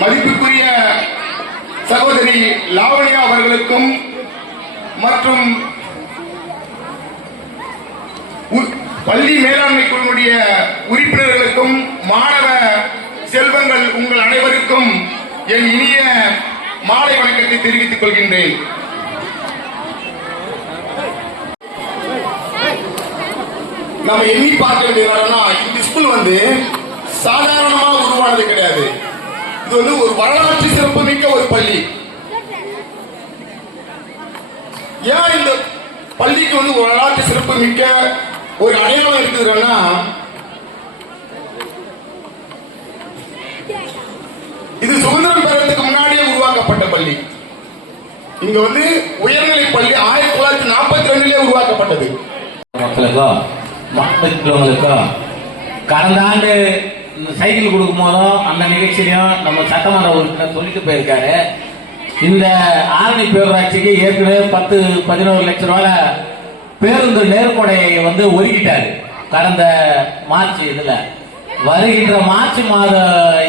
மதிப்புக்குரிய சகோதரி லாவணியா அவர்களுக்கும் மற்றும் பள்ளி மேலாண்மை குழுவுடைய உறுப்பினர்களுக்கும் மாணவ செல்வங்கள் உங்கள் அனைவருக்கும் என் இனிய மாலை வணக்கத்தை தெரிவித்துக் கொள்கின்றேன். நம்ம எண்ணி பார்க்க வேண்டியது இந்த ஸ்கூல் வந்து சாதாரணமா உருவானது கிடையாது. இது வந்து ஒரு வரலாற்று சிறப்புமிக்க ஒரு பள்ளி. ஏன் இந்த பள்ளிக்கு வந்து வரலாற்று சிறப்பு மிக்க ஒரு அடையாளம் இருக்குதுன்னா இது சுதந்திரம் பெறத்துக்கு முன்னாடியே உருவாக்கப்பட்ட பள்ளி. இங்க வந்து உயர்நிலை பள்ளி ஆயிரத்தி தொள்ளாயிரத்தி நாற்பத்தி ரெண்டுல உருவாக்கப்பட்டது. மக்களுக்கும் மாணவர்களுக்கும் கடந்த ஆண்டு சைக்கிள் கொடுக்கும் போதும் அந்த நிகழ்ச்சியிலையும் நம்ம சட்டமன்ற உறுப்பினர் சொல்லிட்டு போயிருக்காரு. இந்த ஆரணி பேரூராட்சிக்கு ஏற்கனவே பத்து பதினோரு லட்சம் ரூபாய் பேருந்து நேர்கொடையை வந்து ஒதுக்கிட்டாரு. கடந்த மார்ச் இதுல. வருகின்ற மார்ச் மாத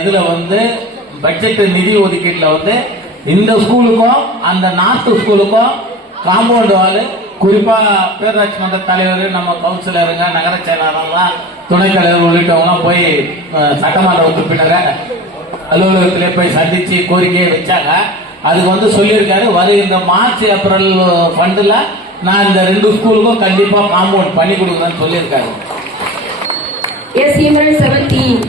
இதுல வந்து பட்ஜெட் நிதி ஒதுக்கீட்டுல வந்து இந்த ஸ்கூலுக்கும் அந்த நார்த் ஸ்கூலுக்கும் காம்பவுண்ட் வால் குறிப்பாக பேரூராட்சி மன்ற தலைவர் நம்ம கவுன்சிலருங்க நகர செயலாளர்லாம் துணைத் தலைவர் உள்ளிட்டவங்களாம் போய் சட்டமன்ற உறுப்பினரை அலுவலகத்திலே போய் சந்திச்சு கோரிக்கையை வச்சாங்க. அதுக்கு வந்து சொல்லியிருக்காரு வருகின்ற மார்ச் ஏப்ரல் ஃபண்டில் நான் இந்த ரெண்டு ஸ்கூலுக்கும் கண்டிப்பாக காம்பவுண்ட் பண்ணி கொடுக்குறேன்னு சொல்லியிருக்காரு. எஸ் இம்ரன் செவன்டீன்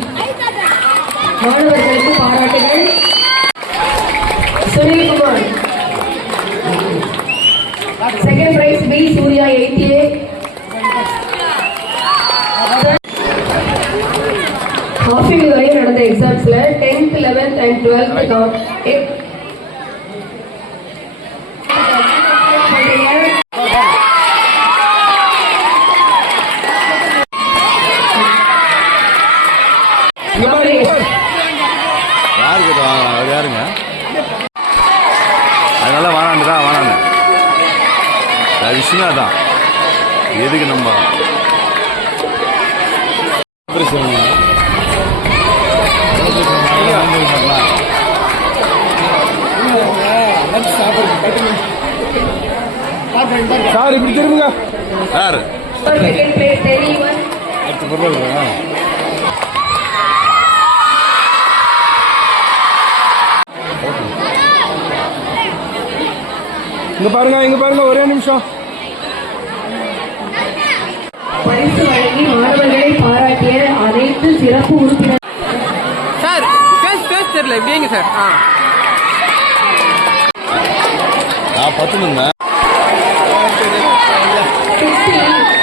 மாணவர்களுக்கு பாராட்டுகள். சுனில்குமார் அண்ட் யாருக்கு அவர் யாருங்க அதனால வானாண்டு தான் வானாண்டு அது எதுக்கு நம்ம சார் இப்படி திரும்புங்க. பிளேஸ் தெரியுவன் இங்க பாருங்க இங்க பாருங்க ஒரே நிமிஷம். பரிசு வழங்கி மாணவர்களை பாராட்டிய அனைத்து சிறப்பு உறுப்பினர் சார் பேஸ் பேஸ் தெரியல இப்படிங்க சார்? ஆ. நான் பத்து Thank you.